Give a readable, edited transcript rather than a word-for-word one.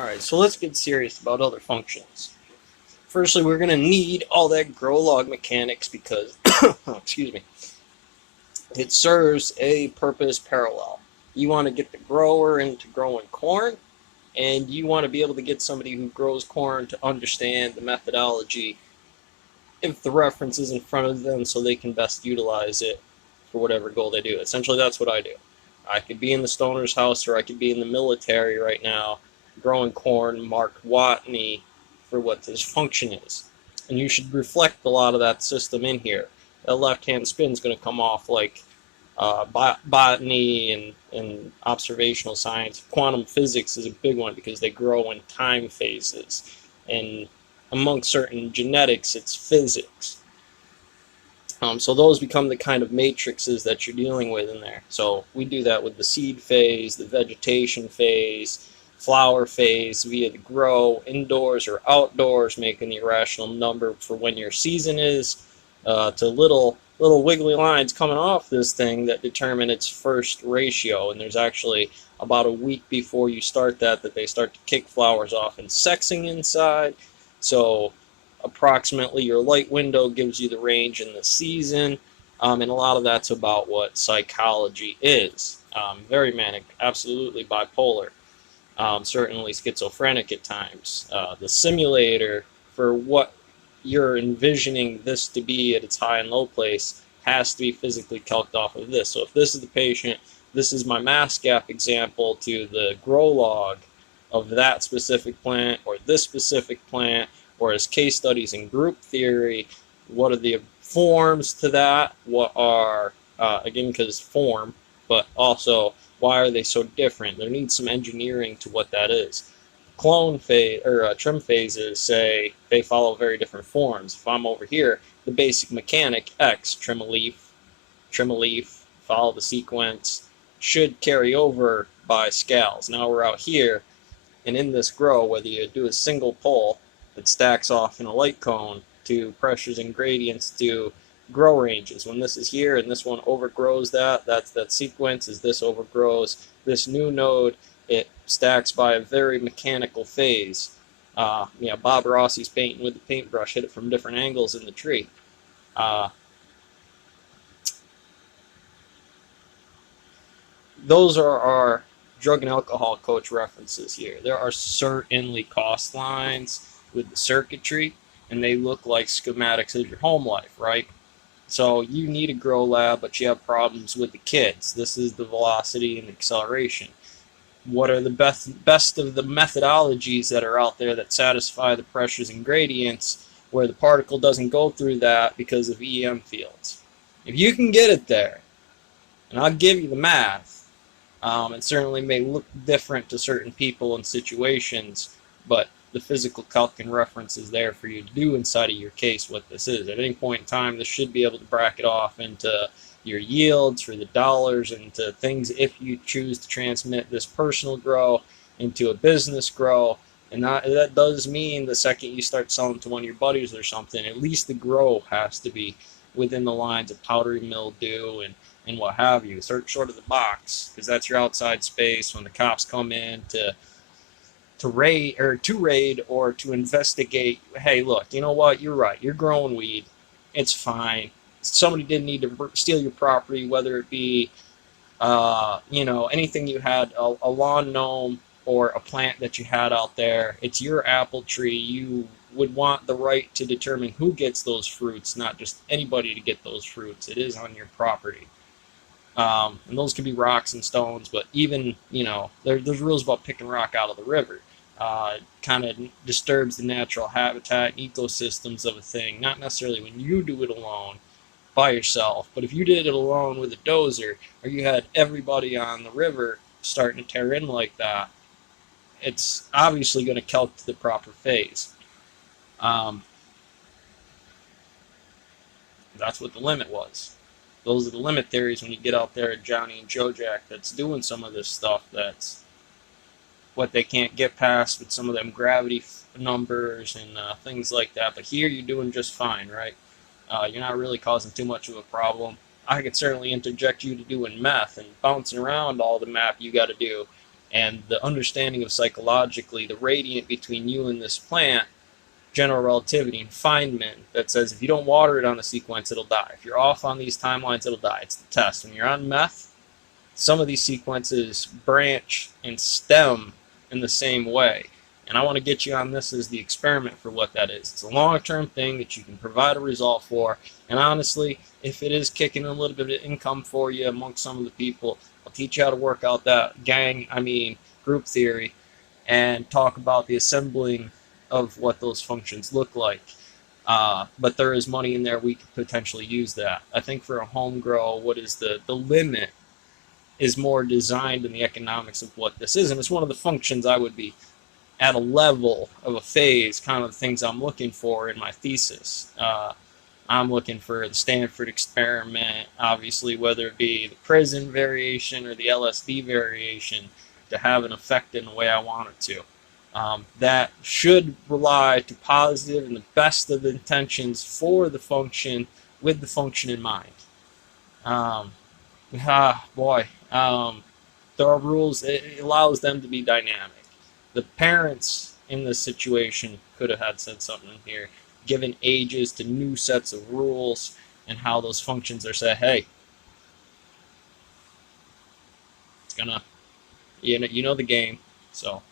Alright, so let's get serious about other functions. Firstly, we're going to need all that grow log mechanics because, excuse me, it serves a purpose parallel. You want to get the grower into growing corn, and you want to be able to get somebody who grows corn to understand the methodology if the reference is in front of them so they can best utilize it for whatever goal they do. Essentially, that's what I do. I could be in the stoner's house or I could be in the military right now growing corn, marked Watney for what this function is. And you should reflect a lot of that system in here. That left-hand spin is going to come off like botany and observational science. Quantum physics is a big one because they grow in time phases. And among certain genetics, it's physics. So those become the kind of matrices that you're dealing with in there. So we do that with the seed phase, the vegetation phase, flower phase via the grow, indoors or outdoors, making the irrational number for when your season is, to little wiggly lines coming off this thing that determine its first ratio. And there's actually about a week before you start that they start to kick flowers off and sexing inside. So approximately your light window gives you the range in the season, and a lot of that's about what psychology is. Very manic, absolutely bipolar, certainly schizophrenic at times. The simulator for what you're envisioning this to be at its high and low place has to be physically calced off of this. So if this is the patient, this is my mass gap example to the grow log of that specific plant or this specific plant, or as case studies in group theory, what are the forms to that? What are, again, because form, but also why are they so different? There needs some engineering to what that is. Clone phase or trim phases say they follow very different forms. If I'm over here, the basic mechanic X, trim a leaf, follow the sequence, should carry over by scales. Now we're out here, and in this grow, whether you do a single pull that stacks off in a light cone to pressures and gradients to grow ranges. When this is here and this one overgrows that's that sequence. As this overgrows this new node, it stacks by a very mechanical phase. Bob Rossi's painting with the paintbrush, hit it from different angles in the tree. Those are our drug and alcohol coach references here. There are certainly cost lines with the circuitry, and they look like schematics of your home life, right? So you need a grow lab, but you have problems with the kids. This is the velocity and acceleration. What are the best of the methodologies that are out there that satisfy the pressures and gradients where the particle doesn't go through that because of EM fields? If you can get it there, and I'll give you the math, it certainly may look different to certain people and situations, but the physical calc and reference is there for you to do inside of your case what this is. At any point in time, this should be able to bracket off into your yields for the dollars and to things if you choose to transmit this personal grow into a business grow. And that does mean the second you start selling to one of your buddies or something, at least the grow has to be within the lines of powdery mildew and what have you. Short of the box, because that's your outside space when the cops come in to raid or to investigate. Hey, look, you know what? You're right. You're growing weed. It's fine. Somebody didn't need to steal your property, whether it be, anything you had, a lawn gnome or a plant that you had out there. It's your apple tree. You would want the right to determine who gets those fruits, not just anybody to get those fruits. It is on your property. And those can be rocks and stones, but even, there's rules about picking rock out of the river. It kind of disturbs the natural habitat and ecosystems of a thing, not necessarily when you do it alone by yourself, but if you did it alone with a dozer, or you had everybody on the river starting to tear in like that, it's obviously going to calc to the proper phase. That's what the limit was. Those are the limit theories when you get out there at Johnny and Joe Jack that's doing some of this stuff. That's what they can't get past with some of them gravity numbers and things like that. But here you're doing just fine, right? You're not really causing too much of a problem. I could certainly interject you to doing meth and bouncing around all the map you got to do And the understanding of psychologically the gradient between you and this plant, general relativity and Feynman, that says if you don't water it on the sequence, it'll die. If you're off on these timelines, it'll die. It's the test. When you're on meth, some of these sequences branch and stem in the same way. And I want to get you on this as the experiment for what that is. It's a long-term thing that you can provide a result for. And honestly, if it is kicking a little bit of income for you amongst some of the people, I'll teach you how to work out that group theory and talk about the assembling of what those functions look like. But there is money in there. We could potentially use that. I think for a home grow, what is the limit is more designed in the economics of what this is. And it's one of the functions I would be at a level of a phase, kind of the things I'm looking for in my thesis. I'm looking for the Stanford experiment, obviously, whether it be the prison variation or the LSD variation, to have an effect in the way I want it to. That should rely to positive and the best of intentions for the function, with the function in mind. Um, boy, there are rules. It allows them to be dynamic. The parents in this situation could have had said something here, given ages to new sets of rules and how those functions are set. Hey, it's gonna, you know the game. So